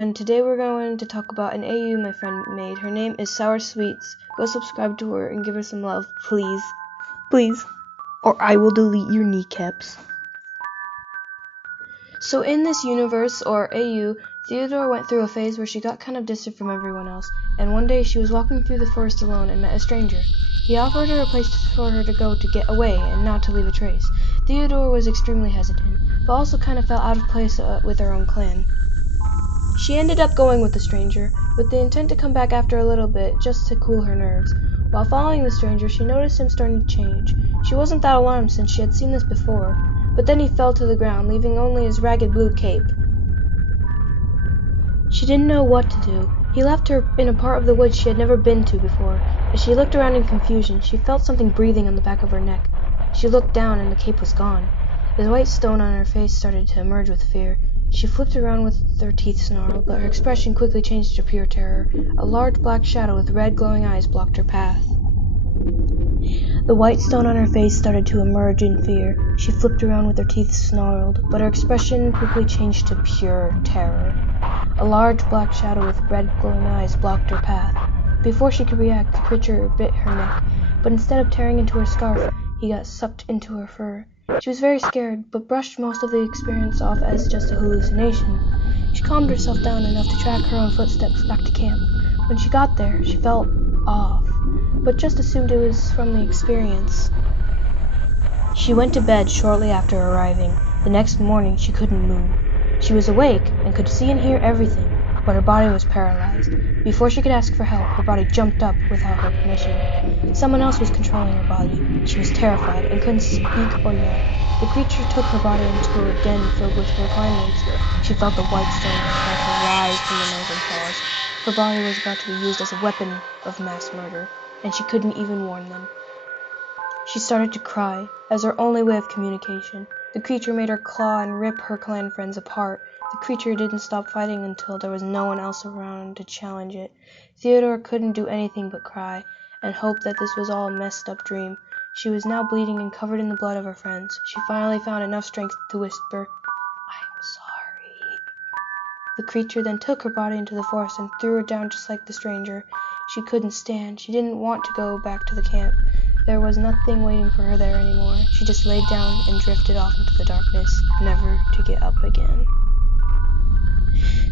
And today we're going to talk about an AU my friend made. Her name is Sour Sweets. Go subscribe to her and give her some love, please. Please. Or I will delete your kneecaps. So in this universe, or AU, Theodore went through a phase where she got kind of distant from everyone else, and one day she was walking through the forest alone and met a stranger. He offered her a place for her to go to get away and not to leave a trace. Theodore was extremely hesitant, but also kind of felt out of place with her own clan. She ended up going with the stranger, with the intent to come back after a little bit, just to cool her nerves. While following the stranger, she noticed him starting to change. She wasn't that alarmed since she had seen this before, but then he fell to the ground, leaving only his ragged blue cape. She didn't know what to do. He left her in a part of the woods she had never been to before. As she looked around in confusion, she felt something breathing on the back of her neck. She looked down, and the cape was gone. The white stone on her face started to emerge with fear. She flipped around with her teeth snarled, but her expression quickly changed to pure terror. A large black shadow with red glowing eyes blocked her path. The white stone on her face started to emerge in fear. She flipped around with her teeth snarled, but her expression quickly changed to pure terror. A large black shadow with red glowing eyes blocked her path. Before she could react, the creature bit her neck, but instead of tearing into her scarf, he got sucked into her fur. She was very scared, but brushed most of the experience off as just a hallucination. She calmed herself down enough to track her own footsteps back to camp. When she got there, she felt off, but just assumed it was from the experience. She went to bed shortly after arriving. The next morning she couldn't move. She was awake and could see and hear everything, but her body was paralyzed. Before she could ask for help, her body jumped up without her permission. Someone else was controlling her body. She was terrified and couldn't speak or yell. The creature took her body into a den filled with refinements. She felt the white stone start to rise from the nose and paws. Her body was about to be used as a weapon of mass murder, and she couldn't even warn them. She started to cry, as her only way of communication. The creature made her claw and rip her clan friends apart. The creature didn't stop fighting until there was no one else around to challenge it. Theodore couldn't do anything but cry, and hope that this was all a messed up dream. She was now bleeding and covered in the blood of her friends. She finally found enough strength to whisper, "I'm sorry." The creature then took her body into the forest and threw her down just like the stranger. She couldn't stand. She didn't want to go back to the camp. There was nothing waiting for her there anymore. She just laid down and drifted off into the darkness, never to get up again.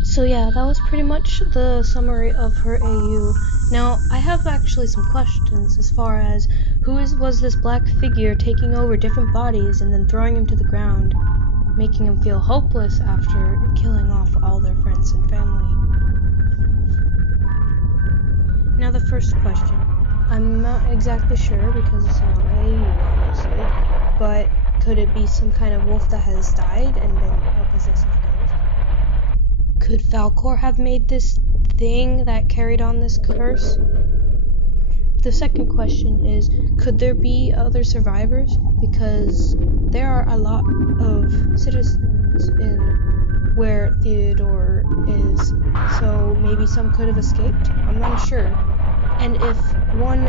So yeah, that was pretty much the summary of her AU. Now, I have actually some questions as far as was this black figure taking over different bodies and then throwing him to the ground, making him feel hopeless after killing off all their friends and family. Now the first question. I'm not exactly sure because it's not my AU, obviously, but could it be some kind of wolf that has died and been a possessive ghost? Could Falcor have made this thing that carried on this curse? The second question is, could there be other survivors? Because there are a lot of citizens in where Theodore is, so maybe some could have escaped? I'm not sure. And if one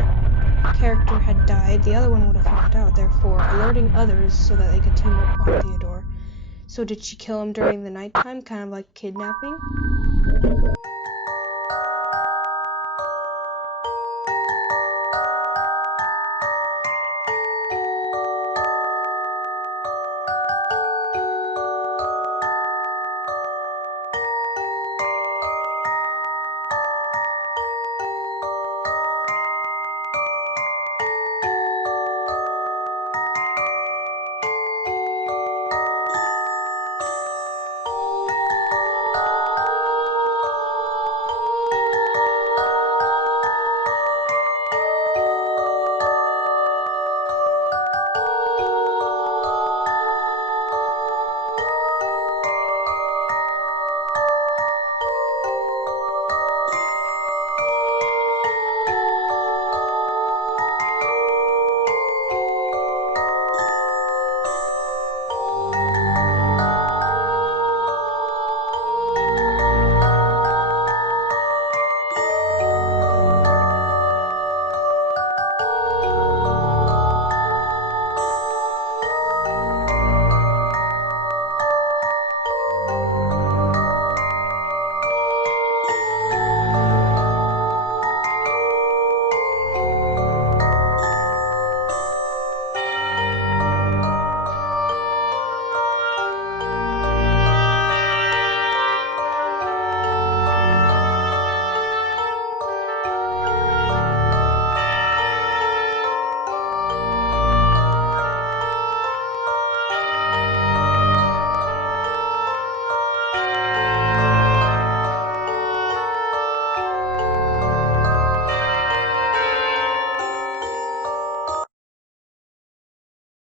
character had died, the other one would have found out, therefore alerting others so that they could team up on Theodore. So did she kill him during the nighttime, kind of like kidnapping?